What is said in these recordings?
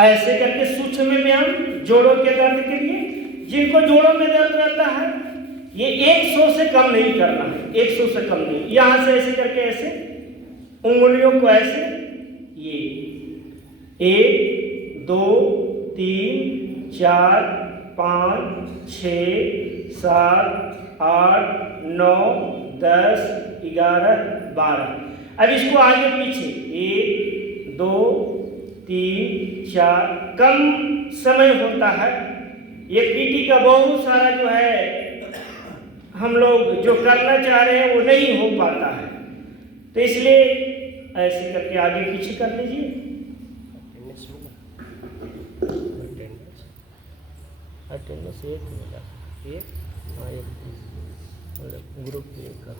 ऐसे करके सूक्ष्म व्यायाम जोड़ों के दर्द के लिए। जिनको जोड़ों में दर्द रहता है ये 100 से कम नहीं करना है, 100 से कम नहीं। यहां से ऐसे करके ऐसे उंगलियों को ऐसे, ये 1 2 3 4 5 6 7 8 9 10 11 12। अब इसको आगे पीछे 1 2 3 4। कम समय होता है, ये पीटी का बहुत सारा जो है हम लोग जो करना चाह रहे हैं वो नहीं हो पाता है, तो इसलिए ऐसे करके आगे पीछे कर लीजिए। अटेंडेंस एक मिला, एक ग्रुप कर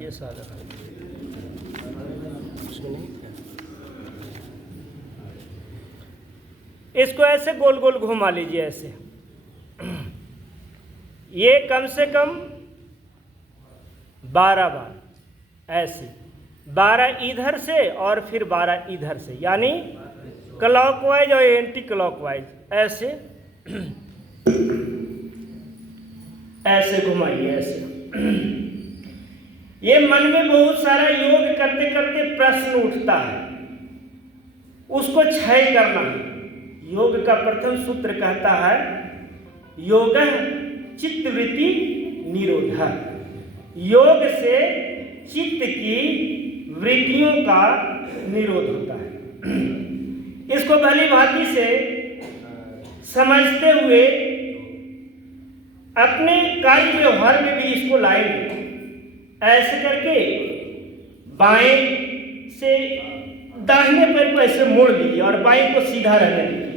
ये सारा इसको ऐसे गोल गोल घुमा लीजिए ऐसे। ये कम से कम 12 बार ऐसे, 12 इधर से और फिर 12 इधर से, यानी क्लॉकवाइज और एंटी क्लॉकवाइज ऐसे ऐसे घुमाइए ऐसे। ये मन में बहुत सारा योग करते करते प्रश्न उठता है, उसको क्षय करना है। योग का प्रथम सूत्र कहता है योगः चित्तवृत्ति निरोधः। योग से चित्त की वृत्तियों का निरोध होता है। इसको भली भांति से समझते हुए अपने कार्य व्यवहार में भी इसको लाएंगे। ऐसे करके बाएं से दाहिने पैर को ऐसे मोड़ दीजिए और बाएं को सीधा रहने दीजिए।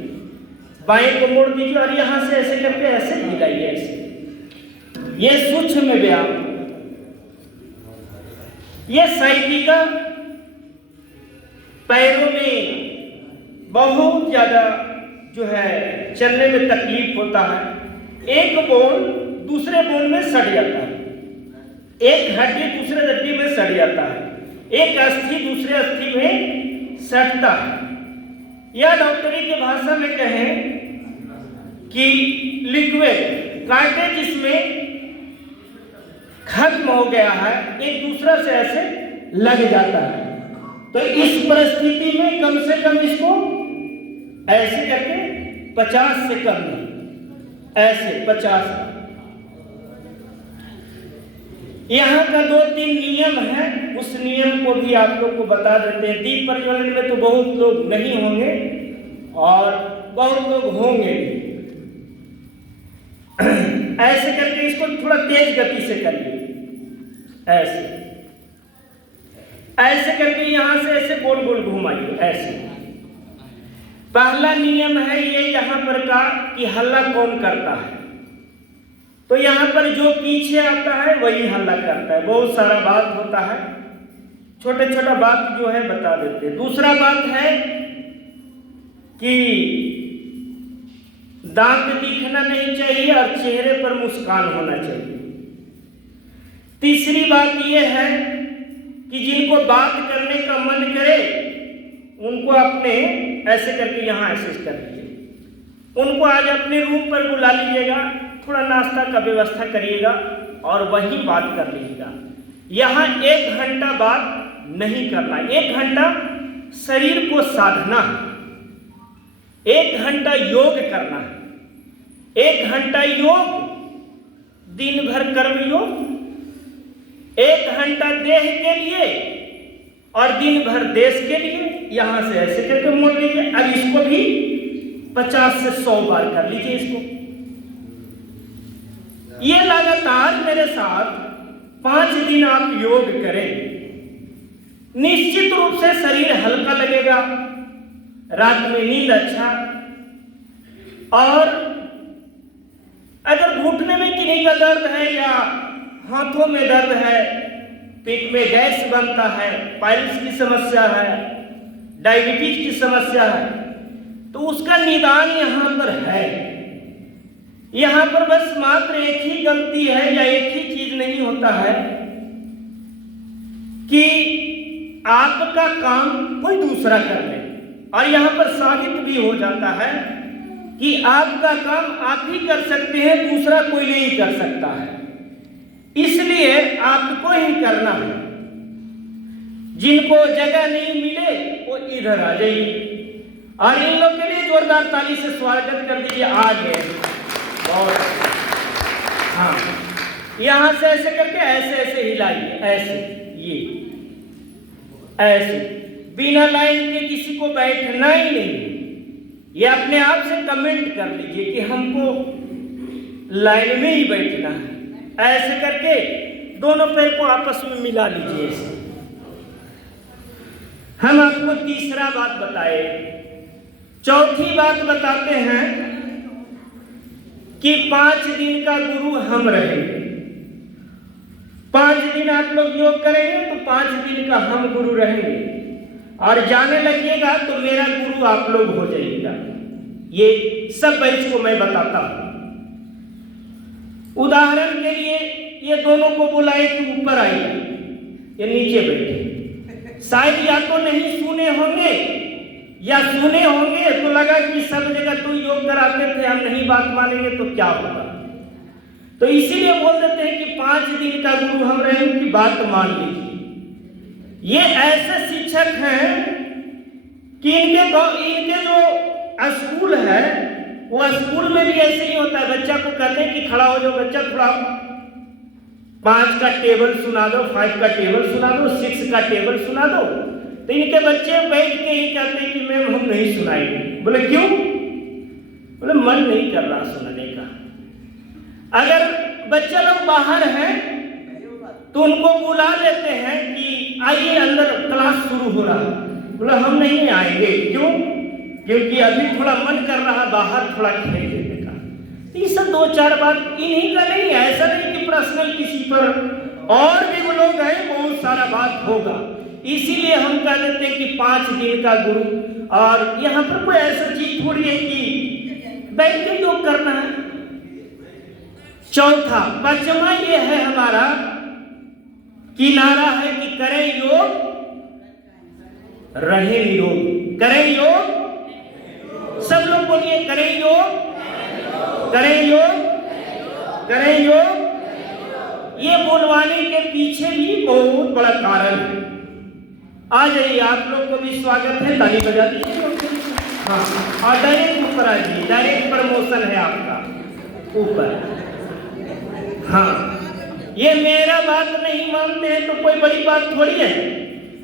बाएं को मोड़ दीजिए और यहां से ऐसे करके ऐसे हिलाइए ऐसे। ये सूक्ष्म व्यायाम, ये साइटिका पैरों में बहुत ज्यादा जो है चलने में तकलीफ होता है। एक बोन दूसरे बोन में सट जाता है, एक हड्डी दूसरे हड्डी में सट जाता है, एक अस्थि दूसरे अस्थि में सटता है। या डॉक्टरी की भाषा में कहें कि लिक्विड कार्टेज इसमें खत्म हो गया है, एक दूसरा से ऐसे लग जाता है। तो इस परिस्थिति में कम से कम इसको ऐसे करके 50 से कम नहीं, ऐसे 50। यहाँ का 2-3 नियम है, उस नियम को भी आप लोग को बता देते हैं। दीप प्रज्वलन में तो बहुत लोग नहीं होंगे और बहुत लोग होंगे। ऐसे करके इसको थोड़ा तेज गति से करिए, ऐसे ऐसे करके यहां से ऐसे गोल गोल घुमाइए ऐसे। पहला नियम है ये यहां पर का कि हल्ला कौन करता है, तो यहां पर जो पीछे आता है वही हल्ला करता है। बहुत सारा बात होता है, छोटे छोटा बात जो है बता देते हैं। दूसरा बात है कि दांत दिखना नहीं चाहिए और चेहरे पर मुस्कान होना चाहिए। तीसरी बात यह है कि जिनको बात करने का मन करे उनको अपने ऐसे करके यहाँ ऐसे कर लीजिए, उनको आज अपने रूम पर बुला लीजिएगा, थोड़ा नाश्ता का व्यवस्था करिएगा और वही बात कर लीजिएगा। यहाँ 1 घंटा बात नहीं करना, 1 घंटा शरीर को साधना है, 1 घंटा योग करना है। 1 घंटा योग, दिन भर कर्म योग, 1 घंटा देह के लिए और दिन भर देश के लिए। यहां से ऐसे करके मोड़ लीजिए। अब इसको भी 50 से 100 बार कर लीजिए इसको। ये लगातार मेरे साथ 5 दिन आप योग करें, निश्चित रूप से शरीर हल्का लगेगा, रात में नींद अच्छा। और अगर घुटने में किन्हीं का दर्द है या हाथों में दर्द है, पेट में गैस बनता है, पाइल्स की समस्या है, डायबिटीज की समस्या है, तो उसका निदान यहाँ पर है। यहां पर बस मात्र एक ही गलती है या एक ही चीज नहीं होता है कि आपका काम कोई दूसरा कर ले, और यहां पर साबित भी हो जाता है कि आपका काम आप ही कर सकते हैं, दूसरा कोई नहीं कर सकता है, इसलिए आपको ही करना है। जिनको जगह नहीं मिले वो इधर आ जाइए, और इन लोग के लिए जोरदार ताली से स्वागत कर दीजिए। आ गए और हाँ, यहां से ऐसे करके ऐसे ऐसे हिलाइए, ऐसे, ये ऐसे, बिना लाइन के किसी को बैठना ही नहीं। ये अपने आप से कमेंट कर लीजिए कि हमको लाइन में ही बैठना है। ऐसे करके दोनों पैर को आपस में मिला लीजिए। ऐसे हम आपको तीसरा बात बताए, चौथी बात बताते हैं कि 5 दिन का गुरु हम रहेंगे। 5 दिन आप लोग योग करेंगे तो 5 दिन का हम गुरु रहेंगे, और जाने लगिएगा तो मेरा गुरु आप लोग हो जाइएगा। ये सब बैच को मैं बताता हूं। उदाहरण के लिए ये दोनों को बुलाए कि ऊपर आइए, ये नीचे बैठे। शायद या तो नहीं सुने होंगे या सुने होंगे तो लगा कि सब जगह तो योग कराते थे, हम नहीं बात मानेंगे तो क्या होगा, तो इसीलिए बोल देते हैं कि 5 दिन का गुरु हम रहे उनकी बात मान लीजिए। ये ऐसे शिक्षक हैं कि इनके जो स्कूल है वो स्कूल में भी ऐसे ही होता है। बच्चा को कहते हैं कि खड़ा हो जाओ बच्चा, थोड़ा 5 का टेबल सुना दो, 5 का टेबल सुना दो, 6 का टेबल सुना दो, तो इनके बच्चे बैठ के ही कहते हैं कि मैम हम नहीं सुनाएंगे। बोले क्यों? बोले मन नहीं कर रहा सुनने का। अगर बच्चे लोग बाहर हैं तो उनको बुला लेते हैं कि आइए अंदर क्लास शुरू हो रहा है। बोले हम नहीं आएंगे। क्यों? क्योंकि अभी थोड़ा मन कर रहा बाहर थोड़ा खेल लेने का। ये सब 2-4 बात इन्हीं का नहीं है, ऐसा नहीं कि पर्सनल किसी पर, और भी वो लोग हैं, बहुत सारा बात होगा। इसीलिए हम कह देते हैं कि 5 दिन का गुरु, और यहाँ पर कोई ऐसा चीज थोड़ी है कि बैठ के योग करना है। चौथा, 5वां ये है हमारा कि नारा है कि करें योग रहे निरोग। करें योग, सब लोग बोलिए करें योग, करें योग, करें योग। ये बोलवाने के पीछे भी बहुत बड़ा कारण है। आ जाइए, आप लोग को भी स्वागत है, ताली बजा दीजिए। हाँ, और डायरेक्ट ऊपर आ जाइए, डायरेक्ट प्रमोशन है आपका ऊपर। हाँ, ये मेरा बात नहीं मानते हैं तो कोई बड़ी बात थोड़ी है।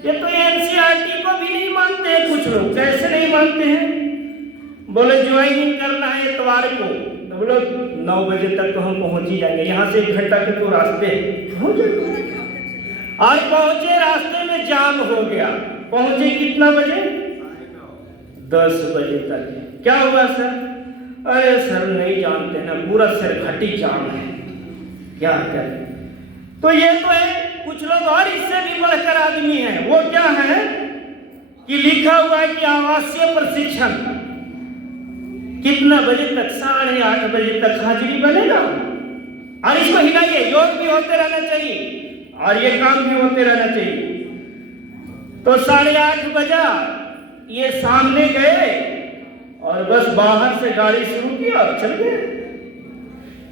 ये तो एनसीईआरटी को भी नहीं मानते हैं कुछ लोग। कैसे नहीं मानते हैं? बोले ज्वाइनिंग करना है इतवार को, तो बोलो 9 बजे तक तो हम पहुंच ही जाएंगे, यहाँ से 1 घंटा के तो रास्ते हो जाए। और पहुंचे, रास्ते में जाम हो गया, पहुंचे कितना बजे? 10 बजे तक। क्या हुआ सर? अरे सर नहीं जानते ना, पूरा सिरघटी जाम है, क्या करें। तो ये तो है। कुछ लोग और इससे भी बढ़कर आदमी हैं। वो क्या है कि लिखा हुआ है कि आवासीय प्रशिक्षण कितना बजे तक? 8:30 बजे तक हाजिरी बनेगा। और इसको हिलाइए, योग भी होते रहना चाहिए और ये काम भी होते रहना चाहिए। तो 8:30 बजा, ये सामने गए और बस बाहर से गाड़ी शुरू की और चल गए।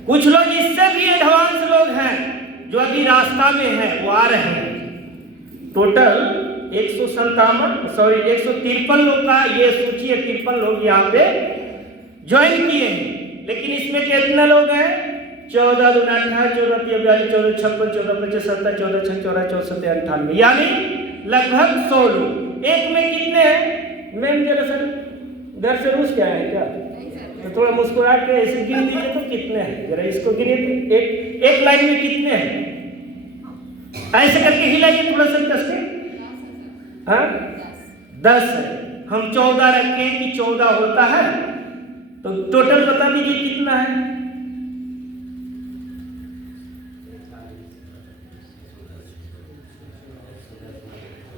कुछ लोग इससे भी एडवांस लोग हैं जो अभी रास्ता में हैं, वो आ रहे हैं। टोटल 153 लोग का ये सूची है, 53 लोग यहाँ पे ज्वाइन किए हैं। लेकिन इसमें कितने लोग हैं? 14 दूना 18, 14 3 42, 14 56, 14 25 27, 14 6 14 64 98, यानी लगभग 100 लोग। एक में कितने हैं? मैम जरा सर दर से रूस क्या है क्या? तो थोड़ा मुस्कुरा के ऐसे गिन दीजिए तो कितने हैं, जरा इसको गिनिए तो एक लाइन में कितने हैं? ऐसे करके हिलाइए थोड़ा सा कस के। हाँ, 10 है। हम 14 रखें कि 14 होता है, तो टोटल बता दीजिए कितना है?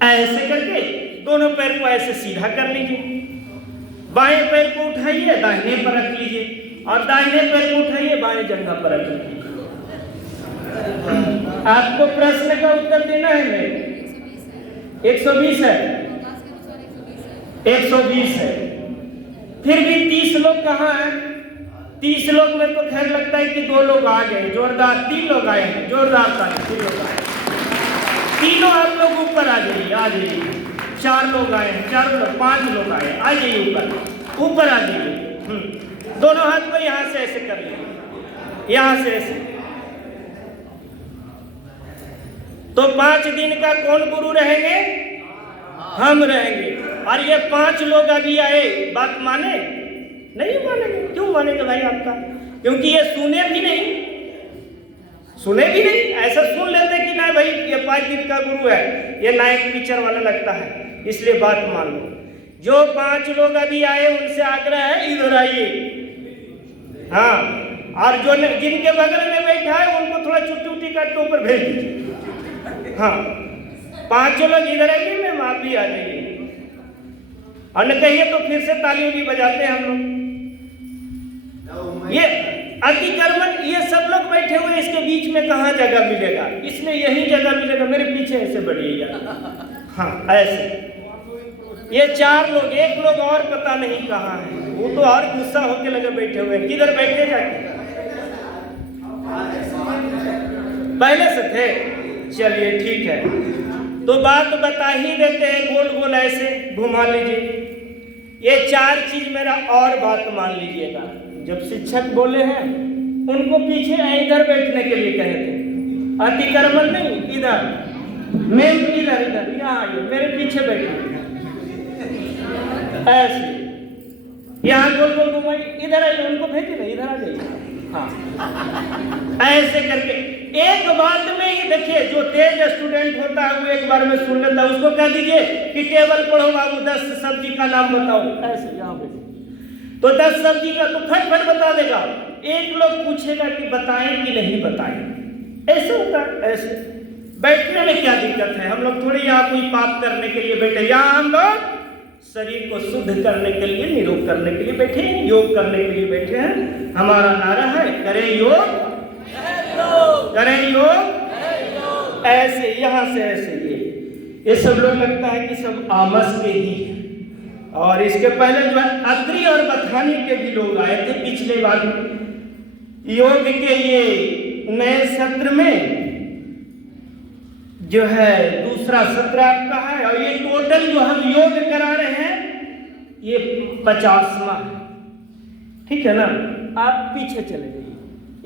ऐसे करके दोनों पैर को ऐसे सीधा कर लीजिए, बाएं पैर को उठाइए, दाहिने पर रख लीजिए और दाहिने पैर को उठाइए, बाएं जगह पर रखिए। आपको प्रश्न का उत्तर देना है मेरे। 120 है, 120 है। फिर भी 30 लोग कहाँ हैं? 30 लोग में तो खैर लगता है कि 2 लोग आ गए, जोरदार 3 लोग आए हैं, जोरदार ताली, 3 लोग आए। तीनों आप लोग ऊपर आ जाइए, आ जाइए। 4 लोग आए हैं, 4 लोग, 5 लोग आए, आ जाइए ऊपर, ऊपर आ जाइए। दोनों हाथ को यहाँ से ऐसे कर लीजिए, यहाँ से ऐसे। तो 5 दिन का कौन गुरु रहेंगे? हम रहेंगे। और ये 5 लोग अभी आए, बात माने? नहीं मानेंगे। क्यों मानेंगे भाई आपका? क्योंकि ये सुने भी नहीं, सुने भी नहीं। ऐसा सुन लेते कि ना भाई ये 5 दिन का गुरु है, ये नायक पिक्चर वाला लगता है, इसलिए बात मान लो। जो 5 लोग अभी आए उनसे आग्रह है इधर आइए। हाँ, और जो जिनके बगल में बैठा है उनको थोड़ा चुट्टी उट्टी काट के ऊपर भेज दीजिए। हाँ, 5 लोग इधर आइए, मैम आप भी आ जाइए। और न कहिए तो फिर से ताली भी बजाते हैं हम लोग। ये अतिक्रमण, ये सब लोग बैठे हुए, इसके बीच में कहाँ जगह मिलेगा? इसमें यही जगह मिलेगा। मेरे पीछे ऐसे बढ़िएगा। हाँ, ऐसे। ये 4 लोग, 1 लोग और पता नहीं कहाँ है, वो तो और गुस्सा होके लगे बैठे हुए। किधर बैठे जाके? पहले से थे? चलिए ठीक है। तो बात बता ही देते हैं, गोल गोल ऐसे घुमा लीजिए। ये 4 चीज मेरा और बात मान लीजिएगा। जब शिक्षक बोले हैं उनको पीछे इधर बैठने के लिए कहे थे, अतिक्रमण नहीं, इधर। मैं इधर इधर यहाँ आइए, मेरे पीछे बैठिए ऐसे। यहाँ गोल गोल घुमाइए, इधर आइए, उनको भेजिए ना, इधर आ जाइए। हाँ, ऐसे करके एक बात में ही देखिए, जो तेज स्टूडेंट होता है वो एक बार में सुन लेता है। उसको कह दीजिए कि टेबल पढ़ो बाबू, 10 सब्जी का नाम बताओ, ऐसे यहाँ पे। तो 10 सब्जी का तो फट बता देगा। एक लोग पूछेगा कि बताएं कि नहीं बताएं, ऐसे होता है। ऐसे बैठने में क्या दिक्कत है? हम लोग थोड़ी यहाँ कोई पाप करने के लिए बैठे, यहाँ हम लोग शरीर को शुद्ध करने के लिए, निरोग करने के लिए बैठे हैं, योग करने के लिए बैठे हैं। हमारा नारा है, करें योग, करें योग, ऐसे यहाँ से ऐसे। ये सब लोग लगता है कि सब आमस के ही हैं। और इसके पहले जो है अत्रि और बथानी के भी लोग आए थे पिछले बार योग के ये नए सत्र में, जो है दूसरा सत्र आपका है। और ये टोटल जो हम योग करा रहे हैं ये 50वां, ठीक है ना? आप पीछे चले जाइए।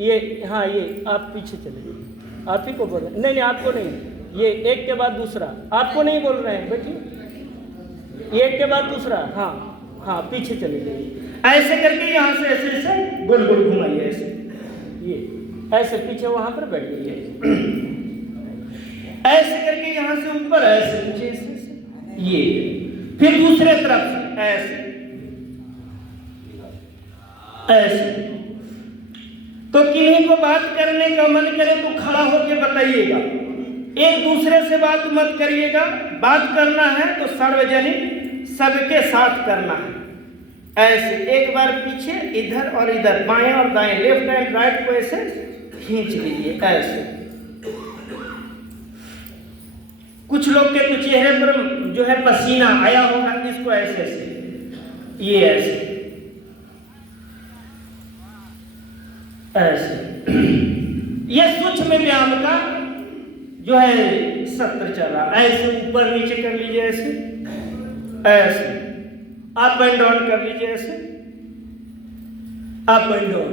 ये हाँ, ये आप पीछे चले जाइए। आप ही को बोल रहे? नहीं, आपको नहीं। ये एक के बाद दूसरा, आपको नहीं बोल रहे हैं, बैठिए। एक के बाद दूसरा, हाँ हाँ, पीछे चले जाइए। ऐसे करके यहाँ से ऐसे ऐसे गोल गोल घुमाइए, ऐसे। ये ऐसे पीछे वहां पर बैठ जाइए। ऐसे करके यहाँ से ऊपर, ऐसे नीचे, ऐसे। ये फिर दूसरे तरफ से ऐसे ऐसे। तो किन्हीं को बात करने का मन करे तो खड़ा होकर बताइएगा। एक दूसरे से बात मत करिएगा। बात करना है तो सार्वजनिक सबके साथ करना है। ऐसे एक बार पीछे, इधर और इधर, बाएं और दाएं, लेफ्ट एंड राइट को ऐसे खींच लीजिए, ऐसे। कुछ लोग के तो चेहरे पर जो है पसीना आया होगा, इसको ऐसे ऐसे, ये ऐसे ऐसे। ये सूक्ष्म व्यायाम का जो है सत्र चल रहा। ऐसे ऊपर नीचे कर लीजिए, ऐसे ऐसे। अप एंड डाउन कर लीजिए, ऐसे अप एंड डाउन,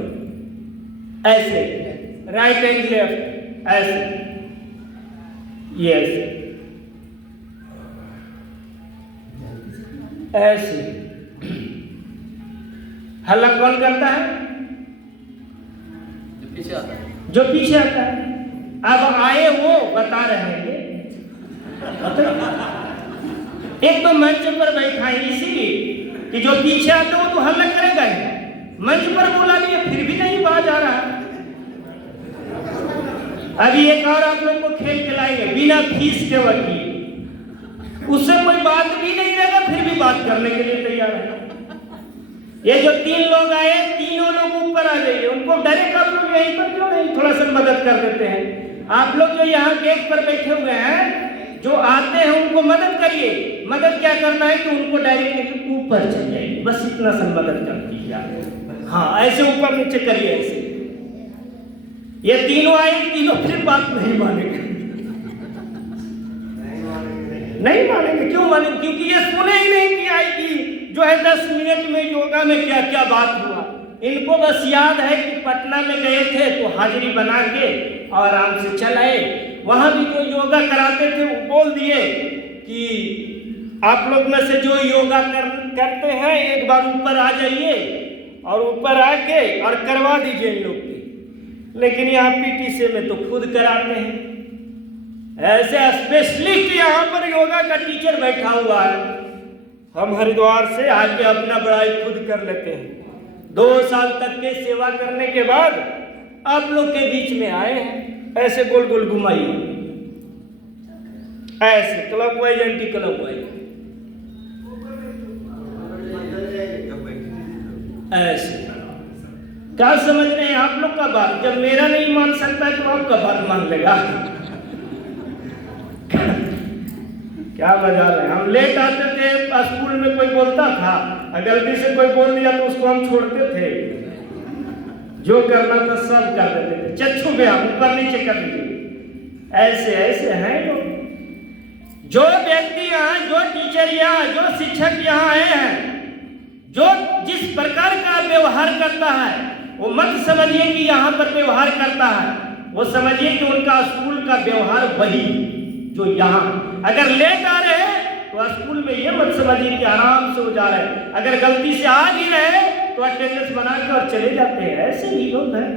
ऐसे। राइट एंड लेफ्ट, ऐसे, ये ऐसे ऐसे। हल्ला कौन करता है? पीछे आता है, जो पीछे आता है। अब आए वो बता रहे हैं, एक तो मंच पर बैठा है इसीलिए कि जो पीछे आते हो तो हल्ला करेगा ही। मंच पर बुला लिए फिर भी नहीं बाज आ रहा। अभी एक और आप लोग को खेल खिलाएंगे बिना फीस के वकील, उससे कोई बात भी नहीं रहेगा, फिर भी बात करने के लिए तैयार है। ये जो 3 लोग आए, तीनों लोग ऊपर आ जाइए। उनको डायरेक्ट आप लोग यहीं पर क्यों नहीं थोड़ा सा मदद कर देते हैं? आप लोग जो यहाँ गेट पर बैठे हुए हैं, जो आते हैं उनको मदद करिए। मदद क्या करना है कि उनको डायरेक्ट ऊपर चल जाइए, बस इतना सा मदद कर दीजिए आप। हाँ, ऐसे ऊपर नीचे करिए ऐसे। ये तीनों आए, तीनों फिर बात नहीं मानेंगे। नहीं मानेंगे। क्यों मानेंगे? क्योंकि ये सुने ही नहीं कि आएगी जो है 10 मिनट में योगा में क्या क्या बात हुआ। इनको बस याद है कि पटना में गए थे तो हाजिरी बना के और आराम से चल आए। वहां भी जो योगा कराते थे वो बोल दिए कि आप लोग में से जो योगा करते हैं एक बार ऊपर आ जाइए और ऊपर आके और करवा दीजिए इन लोग की। लेकिन यहाँ पीटीसी में तो खुद कराते हैं। ऐसे स्पेशलिस्ट यहाँ पर योगा का टीचर बैठा हुआ है। हम हरिद्वार से आके अपना बड़ाई खुद कर लेते हैं। 2 साल तक के सेवा करने के बाद आप लोग के बीच में आए हैं। ऐसे गोल गोल घुमाइए, ऐसे क्लॉकवाइज एंटी क्लॉकवाइज, ऐसे। क्या समझ रहे हैं आप लोग का बात? जब मेरा नहीं मान सकता है तो आपका बात मान लेगा। क्या मजा है। हम लेट आते थे, स्कूल में कोई बोलता था, गलती से कोई बोल दिया तो उसको हम छोड़ते थे। जो करना था सब कर देते थे। चच्छू गया, ऊपर नीचे कर दीजिए। ऐसे ऐसे हैं लोग। जो व्यक्ति यहाँ, जो टीचर यहाँ, जो शिक्षक यहाँ आए हैं, जो जिस प्रकार का व्यवहार करता है, वो मत समझिए कि यहाँ पर व्यवहार करता है। वो समझिए कि उनका स्कूल का व्यवहार वही जो यहाँ। अगर लेट आ रहे हैं तो स्कूल में ये मत समझिए कि आराम से हो जा रहे हैं। अगर गलती से आ भी रहे तो अटेंडेंस बना के और चले जाते हैं। ऐसे भी लोग हैं।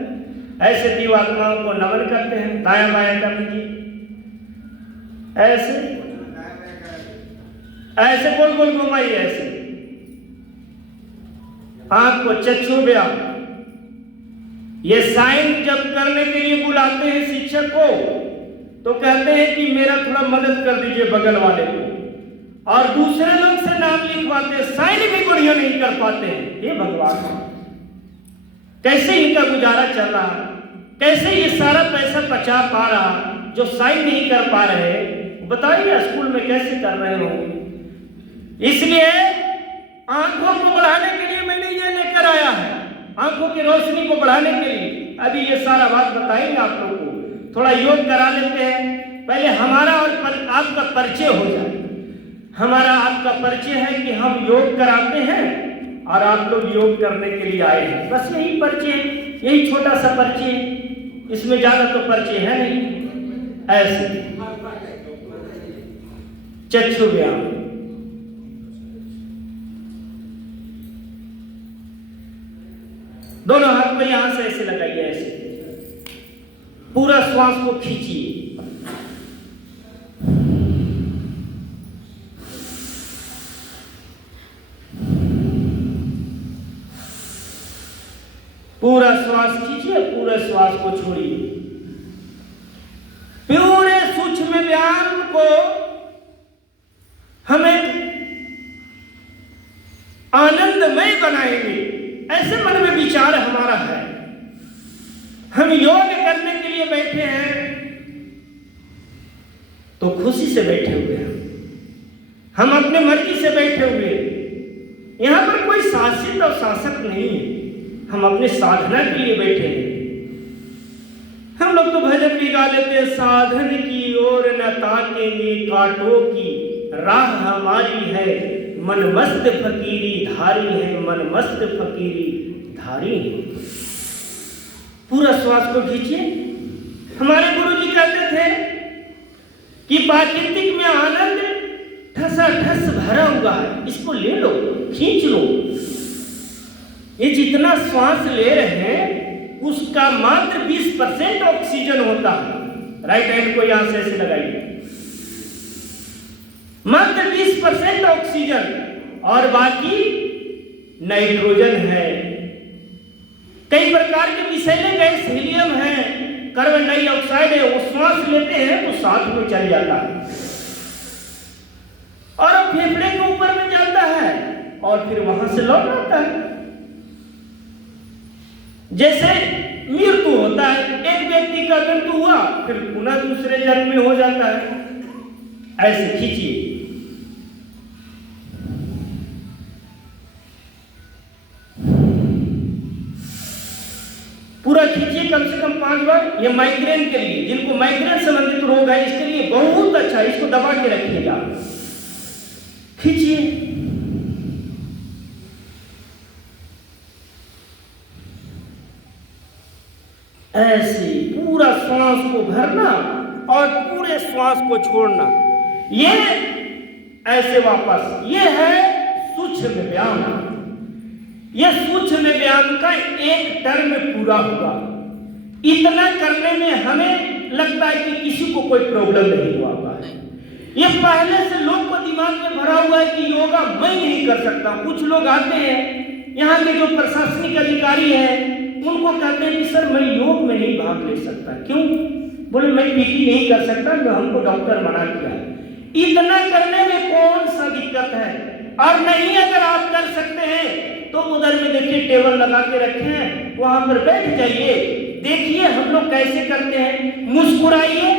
ऐसे दिवात्माओं को नमन करते हैं। दाया बाया कर लीजिए, ऐसे ऐसे गोल गोल घुमाइए, ऐसे आंख को चक्षु व्यायाम। ये साइन जब करने के लिए बुलाते हैं शिक्षक को तो कहते हैं कि मेरा थोड़ा मदद कर दीजिए बगल वाले को, और दूसरे लोग से नाम लिखवाते, साइन भी बढ़िया नहीं कर पाते हैं। ये भगवान, कैसे इनका गुजारा चल रहा है? कैसे ये सारा पैसा बचा पा रहा जो साइन नहीं कर पा रहे? बताइए स्कूल में कैसे कर रहे हो? इसलिए आंखों को बढ़ाने के लिए मैंने ये लेकर आया है, आंखों की रोशनी को बढ़ाने के लिए। अभी ये सारा बात बताएंगे आप लोगों को। थोड़ा योग करा लेते हैं। पहले हमारा और आपका परिचय हो जाए। हमारा आपका परिचय है कि हम योग कराते हैं और आप लोग योग करने के लिए आए हैं। बस यही परिचय, यही छोटा सा परिचय, इसमें ज्यादा तो परिचय है नहीं। ऐसे चक्षु व्यायाम, दोनों हाथ को यहां से ऐसे लगाइए, ऐसे पूरा श्वास को खींचिए। पूरा श्वास खींचिए, पूरा श्वास को छोड़िए। पूरे सूक्ष्म व्यायाम को हमें आनंदमय बनाएंगे, ऐसे मन में विचार हमारा है। हम योग करने के लिए बैठे हैं तो खुशी से बैठे हुए हैं, हम अपने मर्जी से बैठे हुए हैं। यहां पर कोई शासित और शासक नहीं है, हम अपने साधना के लिए बैठे हैं। हम लोग तो भजन भी गा लेते हैं, साधन की ओर न ताकेंगे कांटों की राह हमारी है, मन मस्त फकीरी धारी है, मन मस्त फकीरी धारी है। पूरा श्वास को खींचिए। हमारे गुरुजी कहते थे कि प्राकृतिक में आनंद ठसाठस भरा हुआ है, इसको ले लो, खींच लो। ये जितना श्वास ले रहे हैं उसका मात्र 20% ऑक्सीजन होता है। राइट हैंड को यहां से ऐसे लगाइए, मात्र 20% ऑक्सीजन और बाकी नाइट्रोजन है। कई प्रकार के विषैले गैस हीलियम है, कार्बन डाइऑक्साइड है। वो श्वास लेते हैं तो साथ में चल जाता है और फेफड़े के ऊपर में जाता है और फिर वहां से लौट आता है। जैसे मृत्यु होता है, एक व्यक्ति का मृत्यु हुआ फिर पुनः दूसरे जन्म में हो जाता है। ऐसे खींचिए, पूरा खींचिए कम से कम 5 बार। ये माइग्रेन के लिए, जिनको माइग्रेन संबंधित रोग है, इसके लिए बहुत अच्छा है। इसको दबा के रखिएगा, खींचिए। ऐसे पूरा श्वास को भरना और पूरे श्वास को छोड़ना। ये ऐसे वापस, ये है सूक्ष्म व्यायाम। ये सूक्ष्म व्यायाम का एक टर्म पूरा हुआ। इतना करने में हमें लगता है कि किसी को कोई प्रॉब्लम नहीं हुआ है। ये पहले से लोग को दिमाग में भरा हुआ है कि योगा मैं नहीं कर सकता। कुछ लोग आते हैं, यहाँ के जो प्रशासनिक अधिकारी हैं, उनको कहते हैं कि सर मैं योग में नहीं भाग ले सकता। क्यों? बोले मैं पीटी नहीं कर सकता, मैं हमको डॉक्टर मना किया है। इतना करने में कौन सा दिक्कत है? और नहीं, अगर आप कर सकते हैं तो उधर में देखिए टेबल लगा के रखे हैं, वहां पर बैठ जाइए, देखिए हम लोग कैसे करते हैं। मुस्कुराइए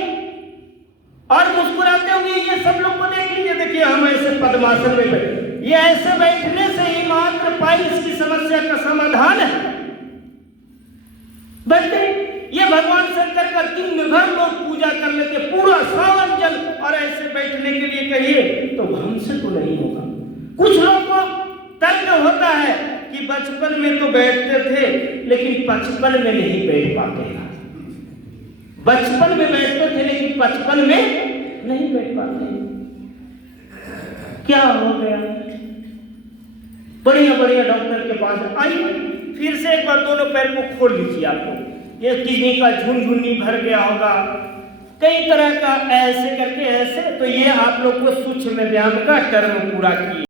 और मुस्कुराते हुए ये सब लोग को देख लीजिए। देखिए हम ऐसे पद्मासन में बैठे, ये ऐसे बैठने से ही मात्र पाइल्स की समस्या का समाधान है। बैठे, ये भगवान शंकर का दिन भर लोग पूजा कर लेते, पूरा सावन जल, और ऐसे बैठने के लिए कहिए तो हमसे तो नहीं होगा। कुछ लोग को तर्क होता है कि बचपन में तो बैठते थे लेकिन 55 में नहीं बैठ पाते हैं। बचपन में बैठते थे लेकिन 55 में नहीं बैठ पाते। क्या हो गया? बढ़िया बढ़िया डॉक्टर के पास आइए, फिर से एक बार दोनों पैर को खोल लीजिए। आपको ये किडनी का झुनझुनी भर गया होगा, कई तरह का ऐसे करके ऐसे, तो ये आप लोग को सूक्ष्म व्यायाम का टर्म पूरा किए।